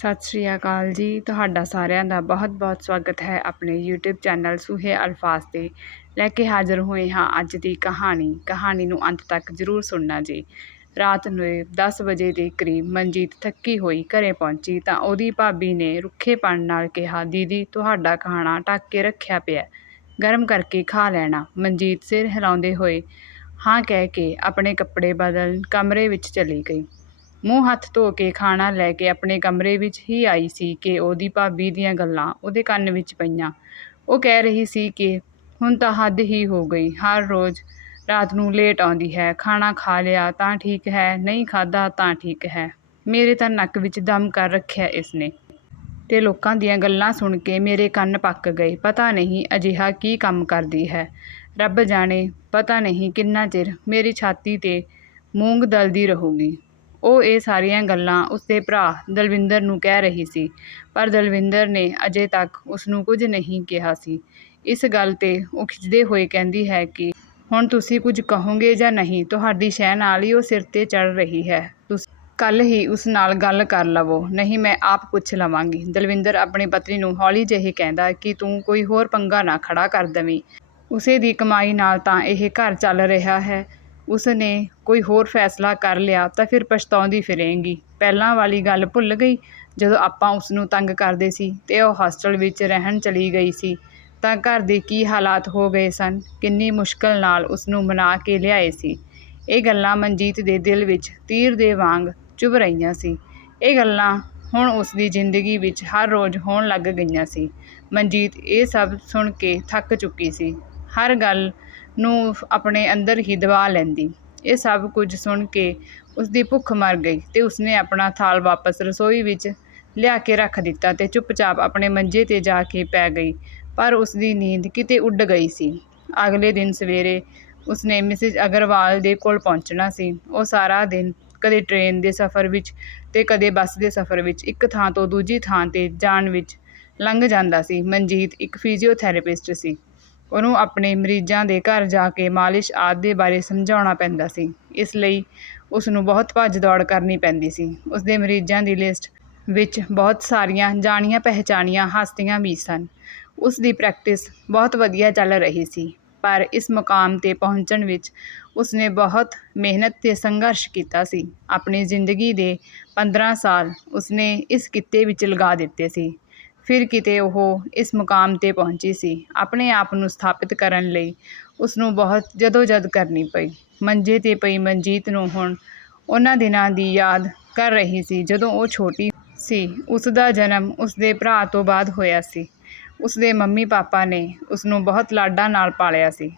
ਸਤਿ ਸ਼੍ਰੀ ਅਕਾਲ ਜੀ। ਤੁਹਾਡਾ ਸਾਰਿਆਂ ਦਾ ਬਹੁਤ-ਬਹੁਤ ਸਵਾਗਤ ਹੈ ਆਪਣੇ YouTube ਚੈਨਲ ਸੂਹੇ ਅਲਫਾਜ਼ ਤੇ। ਲੈ ਕੇ ਹਾਜ਼ਰ ਹੋਏ ਹਾਂ ਅੱਜ ਦੀ ਕਹਾਣੀ। ਕਹਾਣੀ ਨੂੰ ਅੰਤ ਤੱਕ ਜ਼ਰੂਰ ਸੁਣਨਾ ਜੀ। ਰਾਤ ਨੂੰ 10 ਵਜੇ ਦੇ ਕਰੀਬ ਮਨਜੀਤ ਥੱਕੀ ਹੋਈ ਘਰੇ ਪਹੁੰਚੀ ਤਾਂ ਉਹਦੀ ਭਾਬੀ ਨੇ ਰੁੱਖੇਪਣ ਨਾਲ ਕਿਹਾ, ਦੀਦੀ, ਤੁਹਾਡਾ ਖਾਣਾ ਢੱਕ ਕੇ ਰੱਖਿਆ ਪਿਆ। ਗਰਮ ਕਰਕੇ ਖਾ ਲੈਣਾ। ਮਨਜੀਤ ਸਿਰ ਹਿਲਾਉਂਦੇ ਹੋਏ ਹਾਂ ਕਹਿ ਕੇ ਆਪਣੇ ਕੱਪੜੇ ਬਦਲਣ ਕਮਰੇ ਵਿੱਚ ਚਲੀ ਗਈ। ਮੂੰਹ ਹੱਥ ਧੋ ਕੇ ਖਾਣਾ ਲੈ ਕੇ ਆਪਣੇ ਕਮਰੇ ਵਿੱਚ ਹੀ ਆਈ ਸੀ ਕਿ ਉਹਦੀ ਭਾਬੀ ਦੀਆਂ ਗੱਲਾਂ ਉਹਦੇ ਕੰਨ ਵਿੱਚ ਪਈਆਂ। ਉਹ ਕਹਿ ਰਹੀ ਸੀ ਕਿ ਹੁਣ ਤਾਂ ਹੱਦ ਹੀ ਹੋ ਗਈ, ਹਰ ਰੋਜ਼ ਰਾਤ ਨੂੰ ਲੇਟ ਆਉਂਦੀ ਹੈ, ਖਾਣਾ ਖਾ ਲਿਆ ਤਾਂ ਠੀਕ ਹੈ, ਨਹੀਂ ਖਾਦਾ ਤਾਂ ਠੀਕ ਹੈ। ਮੇਰੇ ਤਾਂ ਨੱਕ ਵਿੱਚ ਦਮ ਕਰ ਰੱਖਿਆ ਇਸ ਨੇ ਤੇ ਲੋਕਾਂ ਦੀਆਂ ਗੱਲਾਂ ਸੁਣ ਕੇ ਮੇਰੇ ਕੰਨ ਪੱਕ ਗਏ, ਪਤਾ ਨਹੀਂ ਅਜਿਹਾ ਕੀ ਕੰਮ ਕਰਦੀ ਹੈ। ਰੱਬ ਜਾਣੇ, ਪਤਾ ਨਹੀਂ ਕਿੰਨਾ ਚਿਰ ਮੇਰੀ ਛਾਤੀ ਤੇ ਮੂੰਗ ਦਲਦੀ ਰਹੂਗੀ। ਉਹ ਇਹ ਸਾਰੀਆਂ ਗੱਲਾਂ ਉਸਦੇ ਭਰਾ ਦਲਵਿੰਦਰ ਨੂੰ ਕਹਿ ਰਹੀ ਸੀ, ਪਰ ਦਲਵਿੰਦਰ ਨੇ ਅਜੇ ਤੱਕ ਉਸ ਨੂੰ ਕੁਝ ਨਹੀਂ ਕਿਹਾ ਸੀ। ਇਸ ਗੱਲ ਤੇ ਉਹ ਖਿੱਚਦੇ ਹੋਏ ਕਹਿੰਦੀ ਹੈ ਕਿ, ਹੁਣ ਤੁਸੀਂ ਕੁਝ ਕਹੋਗੇ ਜਾਂ ਨਹੀਂ, ਤੁਹਾਡੀ ਸ਼ਹਿ ਨਾਲ ਹੀ ਉਹ ਸਿਰ ਤੇ ਚੜ੍ਹ ਰਹੀ ਹੈ। ਤੁਸੀਂ ਕੱਲ੍ਹ ਹੀ ਉਸ ਨਾਲ ਗੱਲ ਕਰ ਲਵੋ, ਨਹੀਂ ਮੈਂ ਆਪ ਪੁੱਛ ਲਵਾਂਗੀ। ਦਲਵਿੰਦਰ ਆਪਣੀ ਪਤਨੀ ਨੂੰ ਹੌਲੀ ਜਿਹੀ ਕਹਿੰਦਾ ਕਿ ਤੂੰ ਕੋਈ ਹੋਰ ਪੰਗਾ ਨਾ ਖੜਾ ਕਰ ਦਵੀਂ। ਉਸੇ ਦੀ ਕਮਾਈ ਨਾਲ ਤਾਂ ਇਹ ਘਰ ਚੱਲ ਰਿਹਾ ਹੈ। ਉਸ ਨੇ ਕੋਈ ਹੋਰ ਫੈਸਲਾ ਕਰ ਲਿਆ ਤਾਂ ਫਿਰ ਪਛਤਾਉਂਦੀ ਫਿਰੇਂਗੀ। ਪਹਿਲਾਂ ਵਾਲੀ ਗੱਲ ਭੁੱਲ ਗਈ, ਜਦੋਂ ਆਪਾਂ ਉਸ ਨੂੰ ਤੰਗ ਕਰਦੇ ਸੀ ਤੇ ਉਹ ਹੋਸਟਲ ਵਿੱਚ ਰਹਿਣ ਚਲੀ ਗਈ ਸੀ। ਤਾਂ ਘਰ ਦੇ ਕੀ ਹਾਲਾਤ ਹੋ ਗਏ ਸਨ? ਕਿੰਨੀ ਮੁਸ਼ਕਲ ਨਾਲ ਉਸ ਨੂੰ ਮਨਾ ਕੇ ਲਿਆਏ ਸੀ। ਇਹ ਗੱਲਾਂ ਮਨਜੀਤ ਦੇ ਦਿਲ ਵਿੱਚ ਤੀਰ ਦੇ ਵਾਂਗ ਚੁਭ ਰਹੀਆਂ ਸੀ। ਇਹ ਗੱਲਾਂ ਹੁਣ ਉਸ ਦੀ ਜ਼ਿੰਦਗੀ ਵਿੱਚ ਹਰ ਰੋਜ਼ ਹੋਣ ਲੱਗ ਗਈਆਂ ਸੀ। ਮਨਜੀਤ ਇਹ ਸਭ ਸੁਣ ਕੇ ਥੱਕ ਚੁੱਕੀ ਸੀ। ਹਰ ਗੱਲ ਨੂੰ ਆਪਣੇ ਅੰਦਰ ਹੀ ਦਬਾ ਲੈਂਦੀ। ਇਹ ਸਭ ਕੁਝ ਸੁਣ ਕੇ ਉਸ ਦੀ ਭੁੱਖ ਮਰ ਗਈ ਤੇ ਉਸਨੇ ਆਪਣਾ ਥਾਲ ਵਾਪਸ ਰਸੋਈ ਵਿੱਚ ਲਿਆ ਕੇ ਰੱਖ ਦਿੱਤਾ ਤੇ ਚੁੱਪਚਾਪ ਆਪਣੇ ਮੰਜੇ ਤੇ ਜਾ ਕੇ ਪੈ ਗਈ, ਪਰ ਉਸ ਦੀ ਨੀਂਦ ਕਿਤੇ ਉੱਡ ਗਈ ਸੀ। ਅਗਲੇ ਦਿਨ ਸਵੇਰੇ ਉਸਨੇ ਮਿਸਿਸ ਅਗਰਵਾਲ ਦੇ ਕੋਲ ਪਹੁੰਚਣਾ ਸੀ। ਉਹ ਸਾਰਾ ਦਿਨ ਕਦੇ ਟ੍ਰੇਨ ਦੇ ਸਫ਼ਰ ਵਿੱਚ ਤੇ ਕਦੇ ਬੱਸ ਦੇ ਸਫ਼ਰ ਵਿੱਚ ਇੱਕ ਥਾਂ ਤੋਂ ਦੂਜੀ ਥਾਂ ਤੇ ਜਾਣ ਵਿੱਚ ਲੰਘ ਜਾਂਦਾ ਸੀ। ਮਨਜੀਤ ਇੱਕ ਫਿਜ਼ੀਓਥੈਰੇਪਿਸਟ ਸੀ। ਉਹਨੂੰ ਆਪਣੇ ਮਰੀਜ਼ਾਂ ਦੇ ਘਰ ਜਾ ਕੇ ਮਾਲਿਸ਼ ਆਦਿ ਦੇ ਬਾਰੇ ਸਮਝਾਉਣਾ ਪੈਂਦਾ ਸੀ। ਇਸ ਲਈ ਉਸ ਨੂੰ ਬਹੁਤ ਭੱਜ ਦੌੜ ਕਰਨੀ ਪੈਂਦੀ ਸੀ। ਉਸ ਦੇ ਮਰੀਜ਼ਾਂ ਦੀ ਲਿਸਟ ਵਿੱਚ ਬਹੁਤ ਸਾਰੀਆਂ ਜਾਣੀਆਂ ਪਹਿਚਾਣੀਆਂ ਹਸਤੀਆਂ ਵੀ ਸਨ। ਉਸ ਦੀ ਪ੍ਰੈਕਟਿਸ ਬਹੁਤ ਵਧੀਆ ਚੱਲ ਰਹੀ ਸੀ, ਪਰ ਇਸ ਮੁਕਾਮ ਤੇ ਪਹੁੰਚਣ ਵਿੱਚ ਉਸਨੇ ਬਹੁਤ ਮਿਹਨਤ ਤੇ ਸੰਘਰਸ਼ ਕੀਤਾ ਸੀ। ਆਪਣੀ ਜ਼ਿੰਦਗੀ ਦੇ 15 ਸਾਲ ਉਸਨੇ ਇਸ ਕਿੱਤੇ ਵਿੱਚ ਲਗਾ ਦਿੱਤੇ ਸੀ। ਫਿਰ ਕਿਤੇ ਉਹ ਇਸ ਮੁਕਾਮ ਤੇ ਪਹੁੰਚੀ ਸੀ, ਆਪਣੇ ਆਪ ਨੂੰ ਸਥਾਪਿਤ ਕਰਨ ਲਈ ਉਸ ਨੂੰ ਬਹੁਤ ਜਦੋਜਦ ਕਰਨੀ ਪਈ। ਮੰਜੇ ਤੇ ਪਈ ਮਨਜੀਤ ਨੂੰ ਹੁਣ ਉਹਨਾਂ ਦਿਨਾਂ ਦੀ ਯਾਦ ਕਰ ਰਹੀ ਸੀ, ਜਦੋਂ ਉਹ ਛੋਟੀ ਸੀ, ਉਸ ਦਾ ਜਨਮ ਉਸ ਦੇ ਭਰਾ ਤੋਂ ਬਾਅਦ ਹੋਇਆ ਸੀ। ਉਸ ਦੇ ਮੰਮੀ ਪਾਪਾ ਨੇ ਉਸ ਨੂੰ ਬਹੁਤ ਲਾਡਾਂ ਨਾਲ ਪਾਲਿਆ ਸੀ।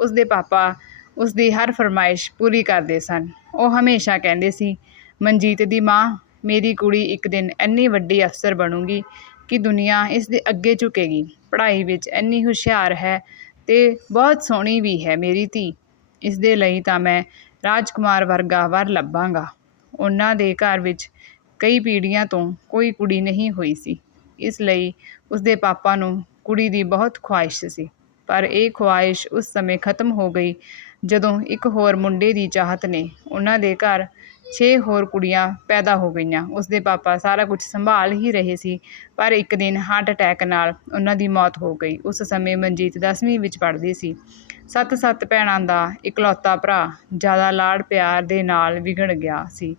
ਉਸ ਦੇ ਪਾਪਾ ਉਸ ਦੀ ਹਰ ਫਰਮਾਇਸ਼ ਪੂਰੀ ਕਰਦੇ ਸਨ। ਉਹ ਹਮੇਸ਼ਾ ਕਹਿੰਦੇ ਸੀ, ਮਨਜੀਤ ਦੀ ਮਾਂ, ਮੇਰੀ ਕੁੜੀ ਇੱਕ ਦਿਨ ਇੰਨੀ ਵੱਡੀ ਅਫਸਰ ਬਣੂਗੀ ਕਿ ਦੁਨੀਆ ਇਸ ਦੇ ਅੱਗੇ ਝੁਕੇਗੀ। ਪੜ੍ਹਾਈ ਵਿੱਚ ਇੰਨੀ ਹੁਸ਼ਿਆਰ ਹੈ ਅਤੇ ਬਹੁਤ ਸੋਹਣੀ ਵੀ ਹੈ ਮੇਰੀ ਧੀ। ਇਸ ਦੇ ਲਈ ਤਾਂ ਮੈਂ ਰਾਜਕੁਮਾਰ ਵਰਗਾ ਵਰ ਲੱਭਾਂਗਾ। ਉਹਨਾਂ ਦੇ ਘਰ ਵਿੱਚ ਕਈ ਪੀੜ੍ਹੀਆਂ ਤੋਂ ਕੋਈ ਕੁੜੀ ਨਹੀਂ ਹੋਈ ਸੀ। ਇਸ ਲਈ ਉਸ ਦੇ ਪਾਪਾ ਨੂੰ ਕੁੜੀ ਦੀ ਬਹੁਤ ਖੁਆਇਸ਼ ਸੀ। ਪਰ ਇਹ ਖੁਆਇਸ਼ ਉਸ ਸਮੇਂ ਖਤਮ ਹੋ ਗਈ ਜਦੋਂ ਇੱਕ ਹੋਰ ਮੁੰਡੇ ਦੀ ਚਾਹਤ ਨੇ। ਉਹਨਾਂ ਦੇ ਘਰ ਛੇ ਹੋਰ ਕੁੜੀਆਂ ਪੈਦਾ ਹੋ ਗਈਆਂ। ਉਸ ਦੇ ਪਾਪਾ ਸਾਰਾ ਕੁਝ ਸੰਭਾਲ ਹੀ ਰਹੇ ਸੀ, ਪਰ ਇੱਕ ਦਿਨ ਹਾਰਟ ਅਟੈਕ ਨਾਲ ਉਹਨਾਂ ਦੀ ਮੌਤ ਹੋ ਗਈ। ਉਸ ਸਮੇਂ ਮਨਜੀਤ 10ਵੀਂ ਵਿੱਚ ਪੜ੍ਹਦੀ ਸੀ। ਸੱਤ ਸੱਤ ਭੈਣਾਂ ਦਾ ਇਕਲੌਤਾ ਭਰਾ ਜ਼ਿਆਦਾ ਲਾਡ ਪਿਆਰ ਦੇ ਨਾਲ ਵਿਗੜ ਗਿਆ ਸੀ।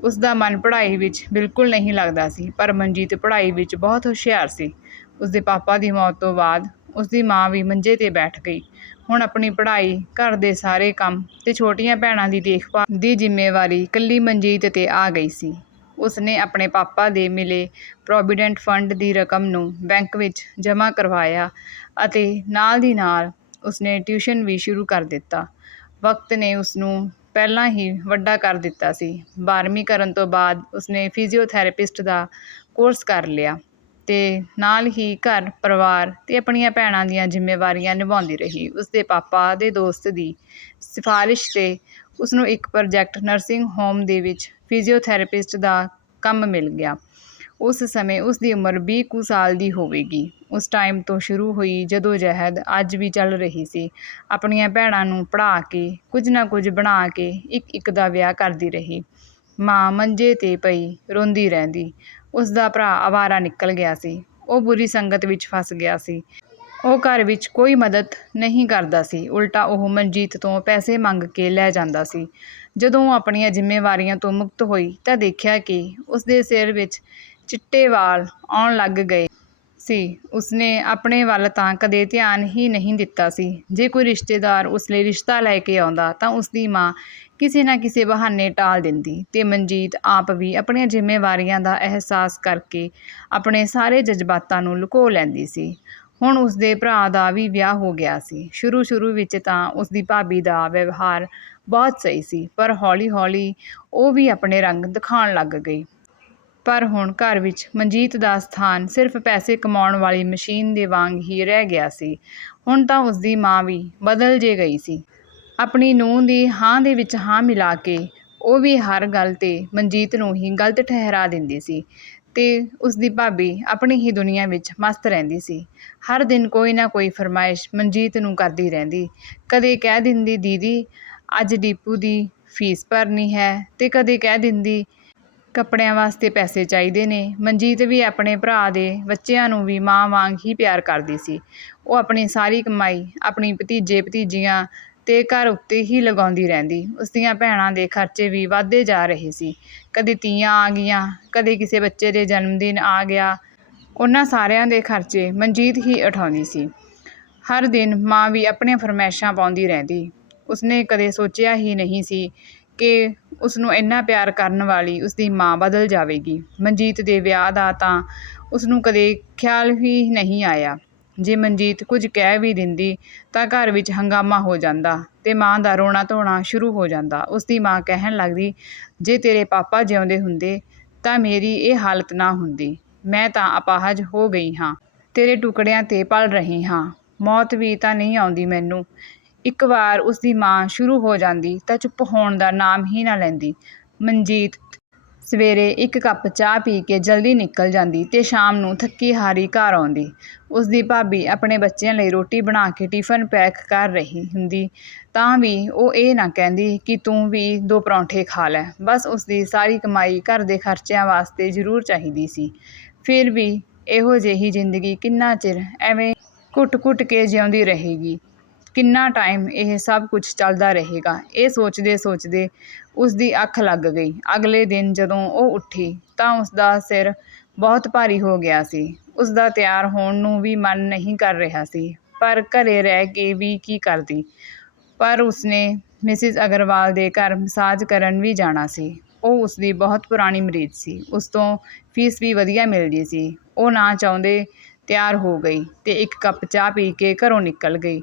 ਉਸ ਦਾ ਮਨ ਪੜ੍ਹਾਈ ਵਿੱਚ ਬਿਲਕੁਲ ਨਹੀਂ ਲੱਗਦਾ ਸੀ, ਪਰ ਮਨਜੀਤ ਪੜ੍ਹਾਈ ਵਿੱਚ ਬਹੁਤ ਹੁਸ਼ਿਆਰ ਸੀ। ਉਸ ਦੇ ਪਾਪਾ ਦੀ ਮੌਤ ਤੋਂ ਬਾਅਦ ਉਸ ਦੀ ਮਾਂ ਵੀ ਮੰਜੇ ਤੇ ਬੈਠ ਗਈ। ਹੁਣ ਆਪਣੀ ਪੜ੍ਹਾਈ, ਘਰ ਦੇ ਸਾਰੇ ਕੰਮ ਤੇ ਛੋਟੀਆਂ ਭੈਣਾਂ ਦੀ ਦੇਖਭਾਲ ਦੀ ਜ਼ਿੰਮੇਵਾਰੀ ਇਕੱਲੀ ਮਨਜੀਤ ਤੇ ਆ ਗਈ ਸੀ। ਉਸਨੇ ਆਪਣੇ ਪਾਪਾ ਦੇ ਮਿਲੇ ਪ੍ਰੋਵੀਡੈਂਟ ਫੰਡ ਦੀ ਰਕਮ ਨੂੰ ਬੈਂਕ ਵਿੱਚ ਜਮ੍ਹਾਂ ਕਰਵਾਇਆ ਅਤੇ ਨਾਲ ਦੀ ਨਾਲ ਉਸਨੇ ਟਿਊਸ਼ਨ ਵੀ ਸ਼ੁਰੂ ਕਰ ਦਿੱਤਾ। ਵਕਤ ਨੇ ਉਸ ਨੂੰ ਪਹਿਲਾਂ ਹੀ ਵੱਡਾ ਕਰ ਦਿੱਤਾ ਸੀ। 12ਵੀਂ ਕਰਨ ਤੋਂ ਬਾਅਦ ਉਸਨੇ ਫਿਜ਼ੀਓਥੈਰੇਪਿਸਟ ਦਾ ਕੋਰਸ ਕਰ ਲਿਆ। ਤੇ ਨਾਲ ਹੀ ਘਰ, ਪਰਿਵਾਰ ਅਤੇ ਆਪਣੀਆਂ ਭੈਣਾਂ ਦੀਆਂ ਜ਼ਿੰਮੇਵਾਰੀਆਂ ਨਿਭਾਉਂਦੀ ਰਹੀ। ਉਸਦੇ ਪਾਪਾ ਦੇ ਦੋਸਤ ਦੀ ਸਿਫਾਰਿਸ਼ ਤੇ ਉਸਨੂੰ ਇੱਕ ਪ੍ਰੋਜੈਕਟ ਨਰਸਿੰਗ ਹੋਮ ਦੇ ਵਿੱਚ ਫਿਜ਼ੀਓਥੈਰੇਪਿਸਟ ਦਾ ਕੰਮ ਮਿਲ ਗਿਆ। ਉਸ ਸਮੇਂ ਉਸ ਦੀ ਉਮਰ ਵੀਹ ਕੁ ਸਾਲ ਦੀ ਹੋਵੇਗੀ। ਉਸ ਟਾਈਮ ਤੋਂ ਸ਼ੁਰੂ ਹੋਈ ਜਦੋਂ ਜਹਿਦ ਅੱਜ ਵੀ ਚੱਲ ਰਹੀ ਸੀ। ਆਪਣੀਆਂ ਭੈਣਾਂ ਨੂੰ ਪੜ੍ਹਾ ਕੇ, ਕੁਝ ਨਾ ਕੁਝ ਬਣਾ ਕੇ ਇੱਕ ਇੱਕ ਦਾ ਵਿਆਹ ਕਰਦੀ ਰਹੀ। ਮਾਂ ਮੰਜੇ ਤੇ ਪਈ ਰੋਂਦੀ ਰਹਿੰਦੀ। ਉਸ ਦਾ ਭਰਾ ਆਵਾਰਾ ਨਿਕਲ ਗਿਆ ਸੀ। ਉਹ ਬੁਰੀ ਸੰਗਤ ਵਿੱਚ ਫਸ ਗਿਆ ਸੀ। ਉਹ ਘਰ ਵਿੱਚ ਕੋਈ ਮਦਦ ਨਹੀਂ ਕਰਦਾ ਸੀ। ਉਲਟਾ ਉਹ ਮਨਜੀਤ ਤੋਂ ਪੈਸੇ ਮੰਗ ਕੇ ਲੈ ਜਾਂਦਾ ਸੀ। ਜਦੋਂ ਉਹ ਆਪਣੀਆਂ ਜ਼ਿੰਮੇਵਾਰੀਆਂ ਤੋਂ ਮੁਕਤ ਹੋਈ ਤਾਂ ਦੇਖਿਆ ਕਿ ਉਸ ਦੇ ਸਿਰ ਵਿੱਚ ਚਿੱਟੇ ਵਾਲ ਆਉਣ ਲੱਗ ਗਏ ਸੀ। ਉਸਨੇ ਆਪਣੇ ਵੱਲ ਤਾਂ ਕਦੇ ਧਿਆਨ ਹੀ ਨਹੀਂ ਦਿੱਤਾ ਸੀ। ਜੇ ਕੋਈ ਰਿਸ਼ਤੇਦਾਰ ਉਸ ਲਈ ਰਿਸ਼ਤਾ ਲੈ ਕੇ ਆਉਂਦਾ ਤਾਂ ਉਸਦੀ ਮਾਂ ਕਿਸੇ ਨਾ ਕਿਸੇ ਬਹਾਨੇ ਟਾਲ ਦਿੰਦੀ ਤੇ ਮਨਜੀਤ ਆਪ ਵੀ ਆਪਣੀਆਂ ਜ਼ਿੰਮੇਵਾਰੀਆਂ ਦਾ ਅਹਿਸਾਸ ਕਰਕੇ ਆਪਣੇ ਸਾਰੇ ਜਜ਼ਬਾਤਾਂ ਨੂੰ ਲੁਕੋ ਲੈਂਦੀ ਸੀ। ਹੁਣ ਉਸਦੇ ਭਰਾ ਦਾ ਵੀ ਵਿਆਹ ਹੋ ਗਿਆ ਸੀ। ਸ਼ੁਰੂ ਸ਼ੁਰੂ ਵਿੱਚ ਤਾਂ ਉਸਦੀ ਭਾਬੀ ਦਾ ਵਿਵਹਾਰ ਬਹੁਤ ਸਹੀ ਸੀ, ਪਰ ਹੌਲੀ-ਹੌਲੀ ਉਹ ਵੀ ਆਪਣੇ ਰੰਗ ਦਿਖਾਉਣ ਲੱਗ ਗਈ। ਪਰ ਹੁਣ ਘਰ ਵਿੱਚ ਮਨਜੀਤ ਦਾ ਸਥਾਨ ਸਿਰਫ ਪੈਸੇ ਕਮਾਉਣ ਵਾਲੀ ਮਸ਼ੀਨ ਦੇ ਵਾਂਗ ਹੀ ਰਹਿ ਗਿਆ ਸੀ। ਹੁਣ ਤਾਂ ਉਸਦੀ ਮਾਂ ਵੀ ਬਦਲ ਜੇ ਗਈ ਸੀ। ਆਪਣੀ ਨੂੰਹ ਦੀ ਹਾਂ ਦੇ ਵਿੱਚ ਹਾਂ ਮਿਲਾ ਕੇ ਉਹ ਵੀ ਹਰ ਗੱਲ ਤੇ ਮਨਜੀਤ ਨੂੰ ਹੀ ਗਲਤ ਠਹਿਰਾ ਦਿੰਦੀ ਸੀ ਤੇ ਉਸਦੀ ਭਾਬੀ ਆਪਣੀ ਹੀ ਦੁਨੀਆ ਵਿੱਚ ਮਸਤ ਰਹਿੰਦੀ ਸੀ। ਹਰ ਦਿਨ ਕੋਈ ਨਾ ਕੋਈ ਫਰਮਾਇਸ਼ ਮਨਜੀਤ ਨੂੰ ਕਰਦੀ ਰਹਿੰਦੀ। ਕਦੇ ਕਹਿ ਦਿੰਦੀ, ਦੀਦੀ, ਅੱਜ ਡੀਪੂ ਦੀ ਫੀਸ ਭਰਨੀ ਹੈ। ਅਤੇ ਕਦੇ ਕਹਿ ਦਿੰਦੀ, ਕੱਪੜਿਆਂ ਵਾਸਤੇ ਪੈਸੇ ਚਾਹੀਦੇ ਨੇ। ਮਨਜੀਤ ਵੀ ਆਪਣੇ ਭਰਾ ਦੇ ਬੱਚਿਆਂ ਨੂੰ ਵੀ ਮਾਂ ਵਾਂਗ ਹੀ ਪਿਆਰ ਕਰਦੀ ਸੀ। ਉਹ ਆਪਣੀ ਸਾਰੀ ਕਮਾਈ ਆਪਣੀ ਭਤੀਜੇ ਭਤੀਜੀਆਂ ਅਤੇ ਘਰ ਉੱਤੇ ਹੀ ਲਗਾਉਂਦੀ ਰਹਿੰਦੀ। ਉਸ ਦੀਆਂ ਭੈਣਾਂ ਦੇ ਖਰਚੇ ਵੀ ਵੱਧਦੇ ਜਾ ਰਹੇ ਸੀ। ਕਦੇ ਤੀਆਂ ਆ ਗਈਆਂ, ਕਦੇ ਕਿਸੇ ਬੱਚੇ ਦੇ ਜਨਮ ਦਿਨ ਆ ਗਿਆ। ਉਹਨਾਂ ਸਾਰਿਆਂ ਦੇ ਖਰਚੇ ਮਨਜੀਤ ਹੀ ਉਠਾਉਂਦੀ ਸੀ। ਹਰ ਦਿਨ ਮਾਂ ਵੀ ਆਪਣੀਆਂ ਫਰਮਾਇਸ਼ਾਂ ਪਾਉਂਦੀ ਰਹਿੰਦੀ। ਉਸਨੇ ਕਦੇ ਸੋਚਿਆ ਹੀ ਨਹੀਂ ਸੀ ਕਿ ਉਸਨੂੰ ਇੰਨਾ ਪਿਆਰ ਕਰਨ ਵਾਲੀ ਉਸਦੀ ਮਾਂ ਬਦਲ ਜਾਵੇਗੀ। ਮਨਜੀਤ ਦੇ ਵਿਆਹ ਦਾ ਤਾਂ ਉਸਨੂੰ ਕਦੇ ਖਿਆਲ ਹੀ ਨਹੀਂ ਆਇਆ। ਜੇ ਮਨਜੀਤ ਕੁਝ ਕਹਿ ਵੀ ਦਿੰਦੀ ਤਾਂ ਘਰ ਵਿੱਚ ਹੰਗਾਮਾ ਹੋ ਜਾਂਦਾ ਤੇ ਮਾਂ ਦਾ ਰੋਣਾ ਧੋਣਾ ਸ਼ੁਰੂ ਹੋ ਜਾਂਦਾ। ਉਸਦੀ ਮਾਂ ਕਹਿਣ ਲੱਗਦੀ, ਜੇ ਤੇਰੇ ਪਾਪਾ ਜਿਉਂਦੇ ਹੁੰਦੇ ਤਾਂ ਮੇਰੀ ਇਹ ਹਾਲਤ ਨਾ ਹੁੰਦੀ। ਮੈਂ ਤਾਂ ਅਪਾਹਜ ਹੋ ਗਈ ਹਾਂ। ਤੇਰੇ ਟੁਕੜਿਆਂ ਤੇ ਪਲ ਰਹੀ ਹਾਂ। ਮੌਤ ਵੀ ਤਾਂ ਨਹੀਂ ਆਉਂਦੀ ਮੈਨੂੰ। ਇੱਕ ਵਾਰ ਉਸਦੀ ਮਾਂ ਸ਼ੁਰੂ ਹੋ ਜਾਂਦੀ ਤਾਂ ਚੁੱਪ ਹੋਣ ਦਾ ਨਾਮ ਹੀ ਨਾ ਲੈਂਦੀ। ਮਨਜੀਤ ਸਵੇਰੇ ਇੱਕ ਕੱਪ ਚਾਹ ਪੀ ਕੇ ਜਲਦੀ ਨਿਕਲ ਜਾਂਦੀ ਤੇ ਸ਼ਾਮ ਨੂੰ ਥੱਕੀ ਹਾਰੀ ਘਰ ਆਉਂਦੀ। ਉਸਦੀ ਭਾਬੀ ਆਪਣੇ ਬੱਚਿਆਂ ਲਈ ਰੋਟੀ ਬਣਾ ਕੇ ਟਿਫਨ ਪੈਕ ਕਰ ਰਹੀ ਹੁੰਦੀ, ਤਾਂ ਵੀ ਉਹ ਇਹ ਨਾ ਕਹਿੰਦੀ ਕਿ ਤੂੰ ਵੀ ਦੋ ਪਰੌਂਠੇ ਖਾ ਲੈ। ਬਸ ਉਸਦੀ ਸਾਰੀ ਕਮਾਈ ਘਰ ਦੇ ਖਰਚਿਆਂ ਵਾਸਤੇ ਜ਼ਰੂਰ ਚਾਹੀਦੀ ਸੀ। ਫਿਰ ਵੀ ਇਹੋ ਜਿਹੀ ਜ਼ਿੰਦਗੀ ਕਿੰਨਾ ਚਿਰ ਐਵੇਂ ਘੁੱਟ-ਘੁੱਟ ਕੇ ਜਿਉਂਦੀ ਰਹੇਗੀ। ਕਿੰਨਾ ਟਾਈਮ ਇਹ ਸਭ ਕੁਝ ਚੱਲਦਾ ਰਹੇਗਾ। ਇਹ ਸੋਚਦੇ ਸੋਚਦੇ ਉਸ ਦੀ ਅੱਖ ਲੱਗ ਗਈ। ਅਗਲੇ ਦਿਨ ਜਦੋਂ ਉਹ ਉੱਠੀ ਤਾਂ ਉਸ ਦਾ ਸਿਰ ਬਹੁਤ ਭਾਰੀ ਹੋ ਗਿਆ ਸੀ। ਉਸ ਦਾ ਤਿਆਰ ਹੋਣ ਨੂੰ ਵੀ ਮਨ ਨਹੀਂ ਕਰ ਰਿਹਾ ਸੀ। ਪਰ ਘਰੇ ਰਹਿ ਕੇ ਵੀ ਕੀ ਕਰਦੀ? ਪਰ ਉਸਨੇ ਮਿਸਿਸ ਅਗਰਵਾਲ ਦੇ ਘਰ ਮਸਾਜ ਕਰਨ ਵੀ ਜਾਣਾ ਸੀ। ਉਹ ਉਸ ਦੀ ਬਹੁਤ ਪੁਰਾਣੀ ਮਰੀਜ਼ ਸੀ। ਉਸ ਤੋਂ ਫੀਸ ਵੀ ਵਧੀਆ ਮਿਲਦੀ ਸੀ। ਉਹ ਨਾ ਚਾਹੁੰਦੇ ਤਿਆਰ ਹੋ ਗਈ ਤੇ ਇੱਕ ਕੱਪ ਚਾਹ ਪੀ ਕੇ ਘਰੋਂ ਨਿਕਲ ਗਈ।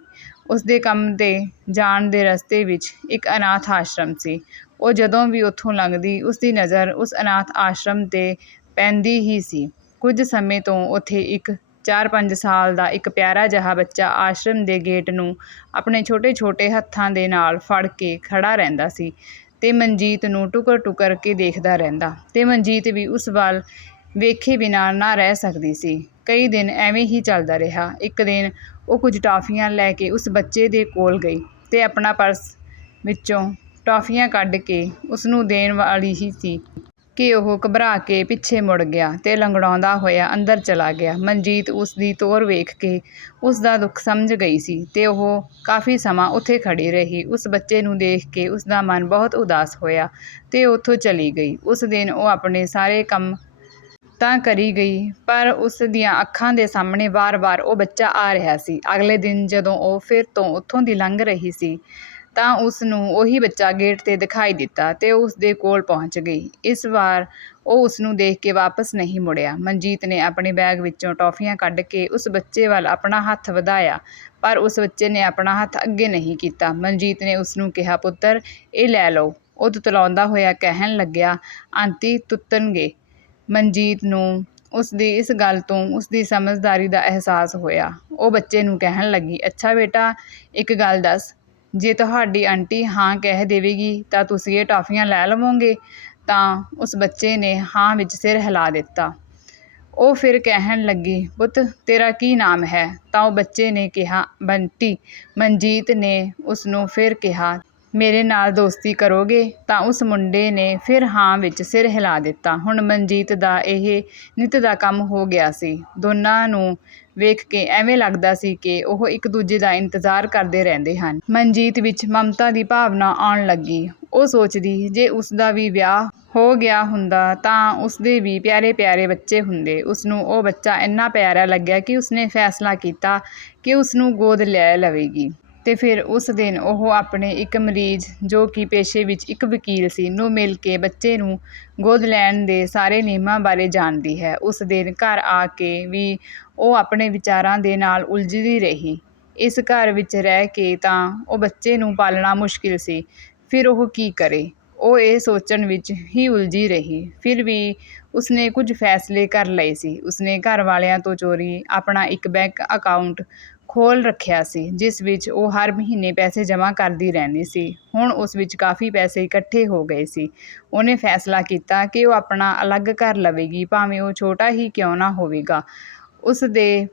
ਉਸਦੇ ਕੰਮ ਤੇ ਜਾਣ ਦੇ ਰਸਤੇ ਵਿੱਚ ਇੱਕ ਅਨਾਥ ਆਸ਼ਰਮ ਸੀ। ਉਹ ਜਦੋਂ ਵੀ ਉੱਥੋਂ ਲੰਘਦੀ ਉਸ ਦੀ ਨਜ਼ਰ ਉਸ ਅਨਾਥ ਆਸ਼ਰਮ ਤੇ ਪੈਂਦੀ ਹੀ ਸੀ। ਕੁਝ ਸਮੇਂ ਤੋਂ ਉੱਥੇ ਇੱਕ 4-5 ਸਾਲ ਦਾ ਇੱਕ ਪਿਆਰਾ ਜਿਹਾ ਬੱਚਾ ਆਸ਼ਰਮ ਦੇ ਗੇਟ ਨੂੰ ਆਪਣੇ ਛੋਟੇ-ਛੋਟੇ ਹੱਥਾਂ ਦੇ ਨਾਲ ਫੜ ਕੇ ਖੜ੍ਹਾ ਰਹਿੰਦਾ ਸੀ ਅਤੇ ਮਨਜੀਤ ਨੂੰ ਟੁਕਰ-ਟੁਕਰ ਕੇ ਦੇਖਦਾ ਰਹਿੰਦਾ ਅਤੇ ਮਨਜੀਤ ਵੀ ਉਸ ਵੱਲ ਵੇਖੇ ਬਿਨਾਂ ਨਾ ਰਹਿ ਸਕਦੀ ਸੀ। ਕਈ ਦਿਨ ਐਵੇਂ ਹੀ ਚੱਲਦਾ ਰਿਹਾ। ਇੱਕ ਦਿਨ ਉਹ ਕੁਝ ਟਾਫੀਆਂ ਲੈ ਕੇ ਉਸ ਬੱਚੇ ਦੇ ਕੋਲ ਗਈ ਅਤੇ ਆਪਣਾ ਪਰਸ ਵਿੱਚੋਂ ਟਾਫੀਆਂ ਕੱਢ ਕੇ ਉਸ ਨੂੰ ਦੇਣ ਵਾਲੀ ਹੀ ਸੀ ਕਿ ਉਹ ਘਬਰਾ ਕੇ ਪਿੱਛੇ ਮੁੜ ਗਿਆ ਤੇ ਲੰਗੜਾਉਂਦਾ ਹੋਇਆ ਅੰਦਰ ਚਲਾ ਗਿਆ। ਮਨਜੀਤ ਉਸ ਦੀ ਤੋਰ ਵੇਖ ਕੇ ਉਸ ਦਾ ਦੁੱਖ ਸਮਝ ਗਈ ਸੀ ਤੇ ਉਹ ਕਾਫੀ ਸਮਾਂ ਉੱਥੇ ਖੜੀ ਰਹੀ। ਉਸ ਬੱਚੇ ਨੂੰ ਦੇਖ ਕੇ ਉਸ ਦਾ ਮਨ ਬਹੁਤ ਉਦਾਸ ਹੋਇਆ ਤੇ ਉੱਥੋਂ ਚਲੀ ਗਈ। ਉਸ ਦਿਨ ਉਹ ਆਪਣੇ ਸਾਰੇ ਕੰਮ ਤਾਂ ਕਰੀ ਗਈ, ਪਰ ਉਸ ਦੀਆਂ ਅੱਖਾਂ ਦੇ ਸਾਹਮਣੇ ਵਾਰ-ਵਾਰ ਉਹ ਬੱਚਾ ਆ ਰਿਹਾ ਸੀ। ਅਗਲੇ ਦਿਨ ਜਦੋਂ ਉਹ ਫਿਰ ਤੋਂ ਉੱਥੋਂ ਦੀ ਲੰਘ ਰਹੀ ਸੀ, ਤਾਂ ਉਸ ਨੂੰ ਉਹੀ ਬੱਚਾ ਗੇਟ ਤੇ ਦਿਖਾਈ ਦਿੱਤਾ ਤੇ ਉਹ ਉਸ ਦੇ ਕੋਲ ਪਹੁੰਚ ਗਈ। ਇਸ ਵਾਰ ਉਹ ਉਸ ਨੂੰ ਦੇਖ ਕੇ ਵਾਪਸ ਨਹੀਂ ਮੁੜਿਆ। ਮਨਜੀਤ ਨੇ ਆਪਣੇ ਬੈਗ ਵਿੱਚੋਂ ਟੌਫੀਆਂ ਕੱਢ ਕੇ ਉਸ ਬੱਚੇ ਵੱਲ ਆਪਣਾ ਹੱਥ ਵਧਾਇਆ, ਪਰ ਉਸ ਬੱਚੇ ਨੇ ਆਪਣਾ ਹੱਥ ਅੱਗੇ ਨਹੀਂ ਕੀਤਾ। ਮਨਜੀਤ ਨੇ ਉਸ ਨੂੰ ਕਿਹਾ, ਪੁੱਤਰ, ਇਹ ਲੈ ਲਓ। ਉਹ ਤੁਤਲਾਉਂਦਾ ਹੋਇਆ ਕਹਿਣ ਲੱਗਿਆ, ਆਂਟੀ, ਤੁੱਤਣਗੇ। ਮਨਜੀਤ ਨੂੰ ਉਸ ਦੀ ਇਸ ਗੱਲ ਤੋਂ ਉਸ ਦੀ ਸਮਝਦਾਰੀ ਦਾ ਅਹਿਸਾਸ ਹੋਇਆ। ਉਹ ਬੱਚੇ ਨੂੰ ਕਹਿਣ ਲੱਗੀ, ਅੱਛਾ ਬੇਟਾ, ਇੱਕ ਗੱਲ ਦੱਸ, ਜੇ ਤੁਹਾਡੀ ਆਂਟੀ ਹਾਂ ਕਹਿ ਦੇਵੇਗੀ ਤਾਂ ਤੁਸੀਂ ਇਹ ਟਾਫੀਆਂ ਲੈ ਲਵੋਗੇ? ਤਾਂ ਉਸ ਬੱਚੇ ਨੇ ਹਾਂ ਵਿੱਚ ਸਿਰ ਹਿਲਾ ਦਿੱਤਾ। ਉਹ ਫਿਰ ਕਹਿਣ ਲੱਗੀ, ਪੁੱਤ, ਤੇਰਾ ਕੀ ਨਾਮ ਹੈ? ਤਾਂ ਉਹ ਬੱਚੇ ਨੇ ਕਿਹਾ, ਬੰਟੀ। ਮਨਜੀਤ ਨੇ ਉਸ ਨੂੰ ਫਿਰ ਕਿਹਾ ਮੇਰੇ ਨਾਲ ਦੋਸਤੀ ਕਰੋਗੇ ਤਾਂ ਉਸ ਮੁੰਡੇ ਨੇ ਫਿਰ ਹਾਂ ਵਿੱਚ ਸਿਰ ਹਿਲਾ ਦਿੱਤਾ। ਹੁਣ ਮਨਜੀਤ ਦਾ ਇਹ ਨਿੱਤ ਦਾ ਕੰਮ ਹੋ ਗਿਆ ਸੀ। ਦੋਨਾਂ ਨੂੰ ਵੇਖ ਕੇ ਐਵੇਂ ਲੱਗਦਾ ਸੀ ਕਿ ਉਹ ਇੱਕ ਦੂਜੇ ਦਾ ਇੰਤਜ਼ਾਰ ਕਰਦੇ ਰਹਿੰਦੇ ਹਨ। ਮਨਜੀਤ ਵਿੱਚ ਮਮਤਾ ਦੀ ਭਾਵਨਾ ਆਉਣ ਲੱਗੀ। ਉਹ ਸੋਚਦੀ, ਜੇ ਉਸ ਦਾ ਵੀ ਵਿਆਹ ਹੋ ਗਿਆ ਹੁੰਦਾ ਤਾਂ ਉਸਦੇ ਵੀ ਪਿਆਰੇ ਪਿਆਰੇ ਬੱਚੇ ਹੁੰਦੇ। ਉਸਨੂੰ ਉਹ ਬੱਚਾ ਇੰਨਾ ਪਿਆਰਾ ਲੱਗਿਆ ਕਿ ਉਸਨੇ ਫੈਸਲਾ ਕੀਤਾ ਕਿ ਉਸਨੂੰ ਗੋਦ ਲੈ ਲਵੇਗੀ। ਤੇ ਫਿਰ ਉਸ ਦਿਨ ਉਹ ਆਪਣੇ ਇੱਕ ਮਰੀਜ਼, ਜੋ ਕਿ ਪੇਸ਼ੇ ਵਿੱਚ ਇੱਕ ਵਕੀਲ ਸੀ, ਨੂੰ ਮਿਲ ਕੇ ਬੱਚੇ ਨੂੰ ਗੋਦ ਲੈਣ ਦੇ ਸਾਰੇ ਨਿਯਮਾਂ ਬਾਰੇ ਜਾਣਦੀ ਹੈ। ਉਸ ਦਿਨ ਘਰ ਆ ਕੇ ਵੀ ਉਹ ਆਪਣੇ ਵਿਚਾਰਾਂ ਦੇ ਨਾਲ ਉਲਝਦੀ ਰਹੀ। ਇਸ ਘਰ ਵਿੱਚ ਰਹਿ ਕੇ ਤਾਂ ਉਹ ਬੱਚੇ ਨੂੰ ਪਾਲਣਾ ਮੁਸ਼ਕਿਲ ਸੀ। ਫਿਰ ਉਹ ਕੀ ਕਰੇ? ਉਹ ਇਹ ਸੋਚਣ ਵਿੱਚ ਹੀ ਉਲਝੀ ਰਹੀ। ਫਿਰ ਵੀ ਉਸਨੇ ਕੁਝ ਫੈਸਲੇ ਕਰ ਲਏ ਸੀ। ਉਸਨੇ ਘਰ ਵਾਲਿਆਂ ਤੋਂ ਚੋਰੀ ਆਪਣਾ ਇੱਕ ਬੈਂਕ ਅਕਾਊਂਟ ਖੋਲ੍ਹ ਰੱਖਿਆ ਸੀ, ਜਿਸ ਵਿੱਚ ਉਹ ਹਰ ਮਹੀਨੇ ਪੈਸੇ ਜਮ੍ਹਾਂ ਕਰਦੀ ਰਹਿੰਦੀ ਸੀ। ਹੁਣ ਉਸ ਵਿੱਚ ਕਾਫੀ ਪੈਸੇ ਇਕੱਠੇ ਹੋ ਗਏ ਸੀ। ਉਹਨੇ ਫੈਸਲਾ ਕੀਤਾ ਕਿ ਉਹ ਆਪਣਾ ਅਲੱਗ ਘਰ ਲਵੇਗੀ, ਭਾਵੇਂ ਉਹ ਛੋਟਾ ਹੀ ਕਿਉਂ ਨਾ ਹੋਵੇਗਾ। ਉਸ ਦੇ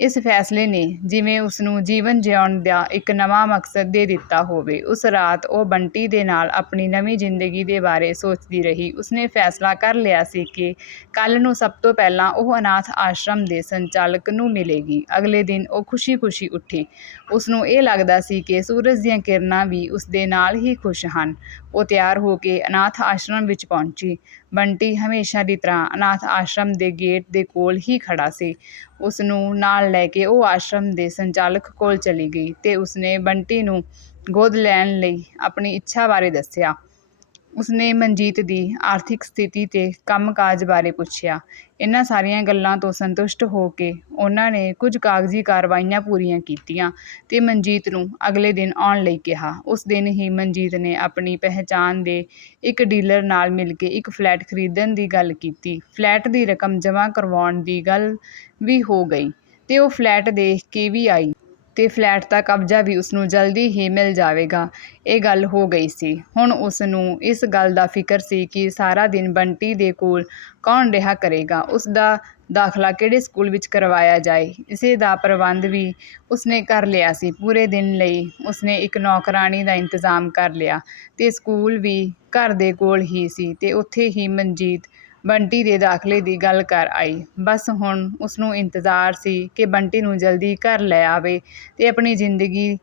ਇਸ ਫੈਸਲੇ ਨੇ ਜਿਵੇਂ ਉਸ ਨੂੰ ਜੀਵਨ ਜਿਉਣ ਦਾ ਇੱਕ ਨਵਾਂ ਮਕਸਦ ਦੇ ਦਿੱਤਾ ਹੋਵੇ, ਉਸ ਰਾਤ ਉਹ ਬੰਟੀ ਦੇ ਨਾਲ ਆਪਣੀ ਨਵੀਂ ਜ਼ਿੰਦਗੀ ਦੇ ਬਾਰੇ ਸੋਚਦੀ ਰਹੀ। ਉਸਨੇ ਫੈਸਲਾ ਕਰ ਲਿਆ ਸੀ ਕਿ ਕੱਲ੍ਹ ਨੂੰ ਸਭ ਤੋਂ ਪਹਿਲਾਂ ਉਹ ਅਨਾਥ ਆਸ਼ਰਮ ਦੇ ਸੰਚਾਲਕ ਨੂੰ ਮਿਲੇਗੀ। ਅਗਲੇ ਦਿਨ ਉਹ ਖੁਸ਼ੀ-ਖੁਸ਼ੀ ਉੱਠੀ। ਉਸ ਨੂੰ ਇਹ ਲੱਗਦਾ ਸੀ ਕਿ ਸੂਰਜ ਦੀਆਂ ਕਿਰਨਾਂ ਵੀ ਉਸ ਦੇ ਨਾਲ ਹੀ ਖੁਸ਼ ਹਨ। ਉਹ ਤਿਆਰ ਹੋ ਕੇ ਅਨਾਥ ਆਸ਼ਰਮ ਵਿੱਚ ਪਹੁੰਚੀ। ਬੰਟੀ ਹਮੇਸ਼ਾ ਦੀ ਤਰ੍ਹਾਂ ਅਨਾਥ ਆਸ਼ਰਮ ਦੇ ਗੇਟ ਦੇ ਕੋਲ ਹੀ ਖੜ੍ਹਾ ਸੀ। ਉਸ ਨੂੰ ਨਾਲ ਲੈ ਕੇ ਉਹ ਆਸ਼ਰਮ ਦੇ ਸੰਚਾਲਕ ਕੋਲ ਚਲੀ ਗਈ ਤੇ ਉਸਨੇ ਬੰਟੀ ਨੂੰ ਗੋਦ ਲੈਣ ਲਈ ਆਪਣੀ ਇੱਛਾ ਬਾਰੇ ਦੱਸਿਆ। ਉਸਨੇ ਮਨਜੀਤ ਦੀ ਆਰਥਿਕ ਸਥਿਤੀ ਤੇ ਕੰਮਕਾਜ ਬਾਰੇ ਪੁੱਛਿਆ। ਇਹਨਾਂ ਸਾਰੀਆਂ ਗੱਲਾਂ ਤੋਂ ਸੰਤੁਸ਼ਟ ਹੋ ਕੇ ਉਹਨਾਂ ਨੇ ਕੁਝ ਕਾਗਜ਼ੀ ਕਾਰਵਾਈਆਂ ਪੂਰੀਆਂ ਕੀਤੀਆਂ ਤੇ ਮਨਜੀਤ ਨੂੰ ਅਗਲੇ ਦਿਨ ਆਉਣ ਲਈ ਕਿਹਾ। ਉਸ ਦਿਨ ਹੀ ਮਨਜੀਤ ਨੇ ਆਪਣੀ ਪਹਿਚਾਣ ਦੇ ਇੱਕ ਡੀਲਰ ਨਾਲ ਮਿਲ ਕੇ ਇੱਕ ਫਲੈਟ ਖਰੀਦਣ ਦੀ ਗੱਲ ਕੀਤੀ। ਫਲੈਟ ਦੀ ਰਕਮ ਜਮ੍ਹਾਂ ਕਰਵਾਉਣ ਦੀ ਗੱਲ ਵੀ ਹੋ ਗਈ ਤੇ ਉਹ ਫਲੈਟ ਦੇਖ ਕੇ ਵੀ ਆਈ। ਅਤੇ ਫਲੈਟ ਦਾ ਕਬਜ਼ਾ ਵੀ ਉਸਨੂੰ ਜਲਦੀ ਹੀ ਮਿਲ ਜਾਵੇਗਾ। ਇਹ ਗੱਲ ਹੋ ਗਈ ਸੀ। ਹੁਣ ਉਸ ਨੂੰ ਇਸ ਗੱਲ ਦਾ ਫਿਕਰ ਸੀ ਕਿ ਸਾਰਾ ਦਿਨ ਬੰਟੀ ਦੇ ਕੋਲ ਕੌਣ ਰਿਹਾ ਕਰੇਗਾ। ਉਸ ਦਾ ਦਾਖਲਾ ਕਿਹੜੇ ਸਕੂਲ ਵਿੱਚ ਕਰਵਾਇਆ ਜਾਏ? ਇਸੇ ਦਾ ਪ੍ਰਬੰਧ ਵੀ ਉਸਨੇ ਕਰ ਲਿਆ ਸੀ। ਪੂਰੇ ਦਿਨ ਲਈ ਉਸਨੇ ਇੱਕ ਨੌਕਰਾਣੀ ਦਾ ਇੰਤਜ਼ਾਮ ਕਰ ਲਿਆ। ਤੇ ਸਕੂਲ ਵੀ ਘਰ ਦੇ ਕੋਲ ਹੀ ਸੀ ਤੇ ਉੱਥੇ ਹੀ ਮਨਜੀਤ ਬੰਟੀ ਦੇ ਦਾਖਲੇ ਦੀ ਗੱਲ ਕਰ ਆਈ। ਬਸ ਹੁਣ ਉਸਨੂੰ ਇੰਤਜ਼ਾਰ ਸੀ ਕਿ ਬੰਟੀ ਨੂੰ ਜਲਦੀ ਘਰ ਲੈ ਆਵੇ ਤੇ ਆਪਣੀ ਜ਼ਿੰਦਗੀ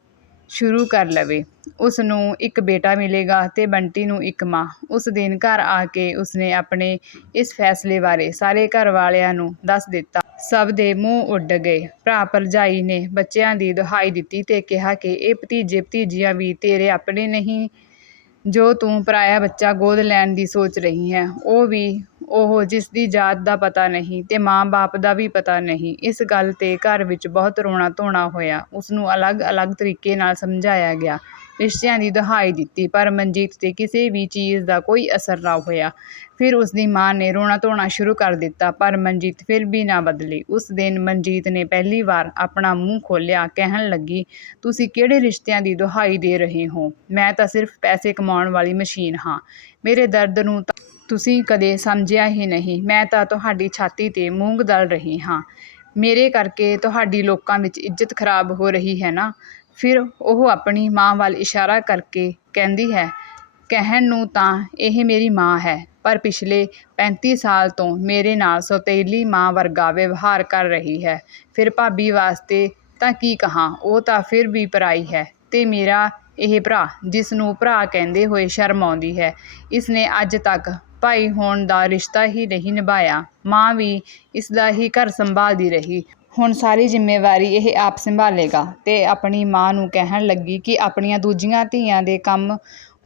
ਸ਼ੁਰੂ ਕਰ ਲਵੇ। ਉਸ ਨੂੰ ਇੱਕ ਬੇਟਾ ਮਿਲੇਗਾ ਤੇ ਬੰਟੀ ਨੂੰ ਇੱਕ ਮਾਂ। ਉਸ ਦਿਨ ਘਰ ਆ ਕੇ ਉਸਨੇ ਆਪਣੇ ਇਸ ਫੈਸਲੇ ਬਾਰੇ ਸਾਰੇ ਘਰ ਵਾਲਿਆਂ ਨੂੰ ਦੱਸ ਦਿੱਤਾ। ਸਭ ਦੇ ਮੂੰਹ ਉੱਡ ਗਏ। ਭਰਾ ਭਰਜਾਈ ਨੇ ਬੱਚਿਆਂ ਦੀ ਦੁਹਾਈ ਦਿੱਤੀ ਤੇ ਕਿਹਾ ਕਿ ਇਹ ਭਤੀਜੇ ਭਤੀਜੀਆਂ ਵੀ ਤੇਰੇ ਆਪਣੇ ਨਹੀਂ, ਜੋ ਤੂੰ ਪਰਾਇਆ ਬੱਚਾ ਗੋਦ ਲੈਣ ਦੀ ਸੋਚ ਰਹੀ ਹੈ, ਉਹ ਵੀ ਉਹ ਜਿਸ ਦੀ ਜਾਤ ਦਾ ਪਤਾ ਨਹੀਂ ਤੇ ਮਾਂ-ਬਾਪ ਦਾ ਵੀ ਪਤਾ ਨਹੀਂ। ਇਸ ਗੱਲ ਤੇ ਘਰ ਵਿੱਚ ਬਹੁਤ ਰੋਣਾ ਧੋਣਾ ਹੋਇਆ। ਉਸਨੂੰ ਅਲੱਗ-ਅਲੱਗ ਤਰੀਕੇ ਨਾਲ ਸਮਝਾਇਆ ਗਿਆ। ਰਿਸ਼ਤਿਆਂ ਦੀ ਦੁਹਾਈ ਦਿੱਤੀ, ਪਰ ਮਨਜੀਤ ਤੇ ਕਿਸੇ ਵੀ ਚੀਜ਼ ਦਾ ਕੋਈ ਅਸਰ ਨਾ ਹੋਇਆ। ਫਿਰ ਉਸਦੀ ਮਾਂ ਨੇ ਰੋਣਾ ਧੋਣਾ ਸ਼ੁਰੂ ਕਰ ਦਿੱਤਾ, ਪਰ ਮਨਜੀਤ ਫਿਰ ਵੀ ਨਾ ਬਦਲੀ। ਉਸ ਦਿਨ ਮਨਜੀਤ ਨੇ ਪਹਿਲੀ ਵਾਰ ਆਪਣਾ ਮੂੰਹ ਖੋਲ੍ਹਿਆ, ਕਹਿਣ ਲੱਗੀ, ਤੁਸੀਂ ਕਿਹੜੇ ਰਿਸ਼ਤਿਆਂ ਦੀ ਦੁਹਾਈ ਦੇ ਰਹੇ ਹੋ? ਮੈਂ ਤਾਂ ਸਿਰਫ ਪੈਸੇ ਕਮਾਉਣ ਵਾਲੀ ਮਸ਼ੀਨ ਹਾਂ। ਮੇਰੇ ਦਰਦ ਨੂੰ ਤਾਂ ਤੁਸੀਂ ਕਦੇ ਸਮਝਿਆ ਹੀ ਨਹੀਂ। ਮੈਂ ਤਾਂ ਤੁਹਾਡੀ ਛਾਤੀ ਤੇ ਮੂੰਗ ਦਲ ਰਹੀ ਹਾਂ। ਮੇਰੇ ਕਰਕੇ ਤੁਹਾਡੀ ਲੋਕਾਂ ਵਿੱਚ ਇੱਜ਼ਤ ਖਰਾਬ ਹੋ ਰਹੀ ਹੈ ਨਾ। ਫਿਰ ਉਹ ਆਪਣੀ ਮਾਂ ਵੱਲ ਇਸ਼ਾਰਾ ਕਰਕੇ ਕਹਿੰਦੀ ਹੈ, ਕਹਿਣ ਨੂੰ ਤਾਂ ਇਹ ਮੇਰੀ ਮਾਂ ਹੈ, ਪਰ ਪਿਛਲੇ 35 ਸਾਲ ਤੋਂ ਮੇਰੇ ਨਾਲ ਸੌਤੇਲੀ ਮਾਂ ਵਰਗਾ ਵਿਵਹਾਰ ਕਰ ਰਹੀ ਹੈ। ਫਿਰ ਭਾਬੀ ਵਾਸਤੇ ਤਾਂ ਕੀ ਕਹਾਂ, ਉਹ ਤਾਂ ਫਿਰ ਵੀ ਪਰਾਈ ਹੈ ਤੇ ਮੇਰਾ ਇਹ ਭਰਾ ਜਿਸ ਨੂੰ ਭਰਾ ਕਹਿੰਦੇ ਹੋਏ ਸ਼ਰਮ ਆਉਂਦੀ ਹੈ, ਇਸ ਨੇ ਅੱਜ ਤੱਕ ਭਾਈ ਹੋਣ ਦਾ ਰਿਸ਼ਤਾ ਹੀ ਨਹੀਂ ਨਿਭਾਇਆ। ਮਾਂ ਵੀ ਇਸ ਦਾ ਹੀ ਘਰ ਸੰਭਾਲਦੀ ਰਹੀ। ਹੁਣ ਸਾਰੀ ਜ਼ਿੰਮੇਵਾਰੀ ਇਹ ਆਪ ਸੰਭਾਲੇਗਾ ਤੇ ਆਪਣੀ ਮਾਂ ਨੂੰ ਕਹਿਣ ਲੱਗੀ ਕਿ ਆਪਣੀਆਂ ਦੂਜੀਆਂ ਧੀਆਂ ਦੇ ਕੰਮ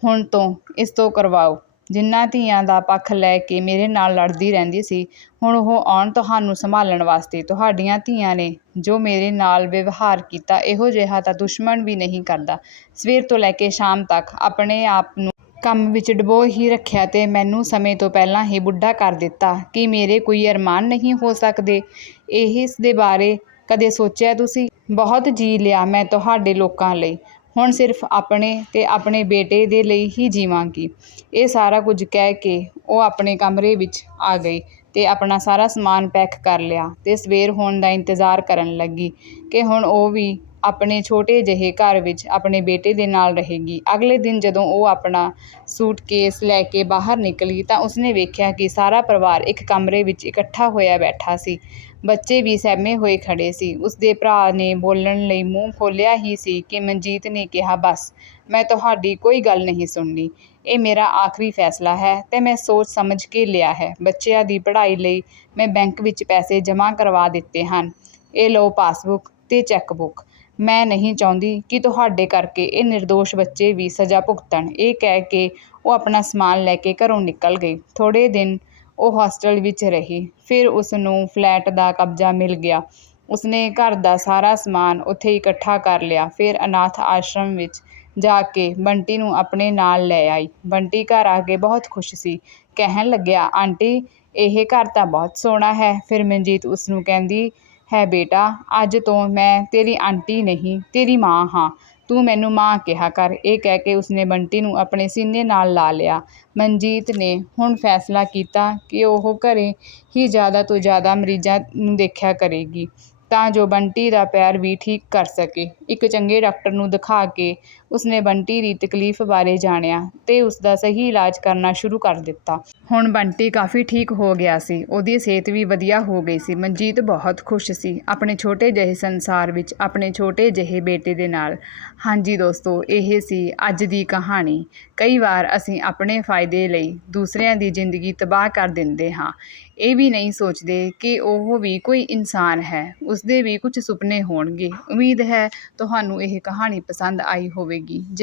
ਹੁਣ ਤੋਂ ਇਸ ਤੋਂ ਕਰਵਾਓ। ਜਿਨ੍ਹਾਂ ਧੀਆਂ ਦਾ ਪੱਖ ਲੈ ਕੇ ਮੇਰੇ ਨਾਲ ਲੜਦੀ ਰਹਿੰਦੀ ਸੀ, ਹੁਣ ਉਹ ਆਉਣ ਤੁਹਾਨੂੰ ਸੰਭਾਲਣ ਵਾਸਤੇ ਤੁਹਾਡੀਆਂ ਧੀਆਂ ਨੇ। ਜੋ ਮੇਰੇ ਨਾਲ ਵਿਵਹਾਰ ਕੀਤਾ, ਇਹੋ ਜਿਹਾ ਤਾਂ ਦੁਸ਼ਮਣ ਵੀ ਨਹੀਂ ਕਰਦਾ। ਸਵੇਰ ਤੋਂ ਲੈ ਕੇ ਸ਼ਾਮ ਤੱਕ ਆਪਣੇ ਆਪ ਨੂੰ ਕੰਮ ਵਿੱਚ ਡੁਬੋ ਹੀ ਰੱਖਿਆ ਤੇ ਮੈਨੂੰ ਸਮੇਂ ਤੋਂ ਪਹਿਲਾਂ ਹੀ ਬੁੱਢਾ ਕਰ ਦਿੱਤਾ ਕਿ ਮੇਰੇ ਕੋਈ ਅਰਮਾਨ ਨਹੀਂ ਹੋ ਸਕਦੇ। ਇਹ ਇਸ ਦੇ ਬਾਰੇ ਕਦੇ ਸੋਚਿਆ ਤੁਸੀਂ? ਬਹੁਤ ਜੀ ਲਿਆ ਮੈਂ ਤੁਹਾਡੇ ਲੋਕਾਂ ਲਈ। ਹੁਣ ਸਿਰਫ ਆਪਣੇ ਤੇ ਆਪਣੇ ਬੇਟੇ ਦੇ ਲਈ ਹੀ ਜੀਵਾਂਗੀ। ਇਹ ਸਾਰਾ ਕੁਝ ਕਹਿ ਕੇ ਉਹ ਆਪਣੇ ਕਮਰੇ ਵਿੱਚ ਆ ਗਈ ਤੇ ਆਪਣਾ ਸਾਰਾ ਸਮਾਨ ਪੈਕ ਕਰ ਲਿਆ ਤੇ ਸਵੇਰ ਹੋਣ ਦਾ ਇੰਤਜ਼ਾਰ ਕਰਨ ਲੱਗੀ ਕਿ ਹੁਣ ਉਹ ਵੀ ਆਪਣੇ ਛੋਟੇ ਜਿਹੇ ਘਰ ਵਿੱਚ ਆਪਣੇ ਬੇਟੇ ਦੇ ਨਾਲ ਰਹੇਗੀ। ਅਗਲੇ ਦਿਨ ਜਦੋਂ ਉਹ ਆਪਣਾ ਸੂਟਕੇਸ ਲੈ ਕੇ ਬਾਹਰ ਨਿਕਲੀ ਤਾਂ ਉਸਨੇ ਵੇਖਿਆ ਕਿ ਸਾਰਾ ਪਰਿਵਾਰ ਇੱਕ ਕਮਰੇ ਵਿੱਚ ਇਕੱਠਾ ਹੋਇਆ ਬੈਠਾ ਸੀ। ਬੱਚੇ ਵੀ ਸਹਿਮੇ ਹੋਏ ਖੜ੍ਹੇ ਸੀ। ਉਸਦੇ ਭਰਾ ਨੇ ਬੋਲਣ ਲਈ ਮੂੰਹ ਖੋਲ੍ਹਿਆ ਹੀ ਸੀ ਕਿ ਮਨਜੀਤ ਨੇ ਕਿਹਾ, ਬਸ, ਮੈਂ ਤੁਹਾਡੀ ਕੋਈ ਗੱਲ ਨਹੀਂ ਸੁਣਨੀ। ਇਹ ਮੇਰਾ ਆਖਰੀ ਫੈਸਲਾ ਹੈ ਤੇ ਮੈਂ ਸੋਚ ਸਮਝ ਕੇ ਲਿਆ ਹੈ। ਬੱਚਿਆਂ ਦੀ ਪੜ੍ਹਾਈ ਲਈ ਮੈਂ ਬੈਂਕ ਵਿੱਚ ਪੈਸੇ ਜਮ੍ਹਾਂ ਕਰਵਾ ਦਿੱਤੇ ਹਨ। ਇਹ ਲਓ ਪਾਸਬੁੱਕ ਤੇ ਚੈੱਕਬੁੱਕ। ਮੈਂ ਨਹੀਂ ਚਾਹੁੰਦੀ ਕਿ ਤੁਹਾਡੇ ਕਰਕੇ ਇਹ ਨਿਰਦੋਸ਼ ਬੱਚੇ ਵੀ ਸਜ਼ਾ ਭੁਗਤਣ। ਇਹ ਕਹਿ ਕੇ ਉਹ ਆਪਣਾ ਸਮਾਨ ਲੈ ਕੇ ਘਰੋਂ ਨਿਕਲ ਗਈ। ਥੋੜ੍ਹੇ ਦਿਨ ਉਹ ਹੋਸਟਲ ਵਿੱਚ ਰਹੀ। ਫਿਰ ਉਸ ਨੂੰ ਫਲੈਟ ਦਾ ਕਬਜ਼ਾ ਮਿਲ ਗਿਆ। ਉਸਨੇ ਘਰ ਦਾ ਸਾਰਾ ਸਮਾਨ ਉੱਥੇ ਇਕੱਠਾ ਕਰ ਲਿਆ। ਫਿਰ ਅਨਾਥ ਆਸ਼ਰਮ ਵਿੱਚ ਜਾ ਕੇ ਬੰਟੀ ਨੂੰ ਆਪਣੇ ਨਾਲ ਲੈ ਆਈ। ਬੰਟੀ ਘਰ ਆ ਕੇ ਬਹੁਤ ਖੁਸ਼ ਸੀ। ਕਹਿਣ ਲੱਗਿਆ, ਆਂਟੀ, ਇਹ ਘਰ ਤਾਂ ਬਹੁਤ ਸੋਹਣਾ ਹੈ। ਫਿਰ ਮਨਜੀਤ ਉਸ ਨੂੰ ਕਹਿੰਦੀ ਹੈ ਬੇਟਾ, ਅੱਜ ਤੋਂ ਮੈਂ ਤੇਰੀ ਆਂਟੀ ਨਹੀਂ, ਤੇਰੀ ਮਾਂ ਹਾਂ। ਤੂੰ ਮੈਨੂੰ ਮਾਂ ਕਿਹਾ ਕਰ। ਇਹ ਕਹਿ ਕੇ ਉਸਨੇ ਬੰਟੀ ਨੂੰ ਆਪਣੇ ਸੀਨੇ ਨਾਲ ਲਾ ਲਿਆ। ਮਨਜੀਤ ਨੇ ਹੁਣ ਫੈਸਲਾ ਕੀਤਾ ਕਿ ਉਹ ਘਰੇ ਹੀ ਜ਼ਿਆਦਾ ਤੋਂ ਜ਼ਿਆਦਾ ਮਰੀਜ਼ਾਂ ਨੂੰ ਦੇਖਿਆ ਕਰੇਗੀ। ਤਾਂ ਜੋ ਬੰਟੀ ਦਾ ਪੈਰ ਵੀ ਠੀਕ ਕਰ ਸਕੇ। ਇੱਕ ਚੰਗੇ ਡਾਕਟਰ ਨੂੰ ਦਿਖਾ ਕੇ ਉਸਨੇ ਬੰਟੀ ਦੀ ਤਕਲੀਫ ਬਾਰੇ ਜਾਣਿਆ ਅਤੇ ਉਸਦਾ ਸਹੀ ਇਲਾਜ ਕਰਨਾ ਸ਼ੁਰੂ ਕਰ ਦਿੱਤਾ। ਹੁਣ ਬੰਟੀ ਕਾਫੀ ਠੀਕ ਹੋ ਗਿਆ ਸੀ। ਉਹਦੀ ਸਿਹਤ ਵੀ ਵਧੀਆ ਹੋ ਗਈ ਸੀ। ਮਨਜੀਤ ਬਹੁਤ ਖੁਸ਼ ਸੀ। ਆਪਣੇ ਛੋਟੇ ਜਿਹੇ ਸੰਸਾਰ ਵਿੱਚ ਆਪਣੇ ਛੋਟੇ ਜਿਹੇ ਬੇਟੇ ਦੇ ਨਾਲ। ਹਾਂਜੀ ਦੋਸਤੋ, ਇਹ ਸੀ ਅੱਜ ਦੀ ਕਹਾਣੀ। ਕਈ ਵਾਰ ਅਸੀਂ ਆਪਣੇ ਫਾਇਦੇ ਲਈ ਦੂਸਰਿਆਂ ਦੀ ਜ਼ਿੰਦਗੀ ਤਬਾਹ ਕਰ ਦਿੰਦੇ ਹਾਂ। ਇਹ ਵੀ ਨਹੀਂ ਸੋਚਦੇ ਕਿ ਉਹ ਵੀ ਕੋਈ ਇਨਸਾਨ ਹੈ। ਉਸਦੇ ਵੀ ਕੁਝ ਸੁਪਨੇ ਹੋਣਗੇ। ਉਮੀਦ ਹੈ ਤੁਹਾਨੂੰ ਇਹ ਕਹਾਣੀ ਪਸੰਦ ਆਈ ਹੋਵੇਗੀ। ਜੇ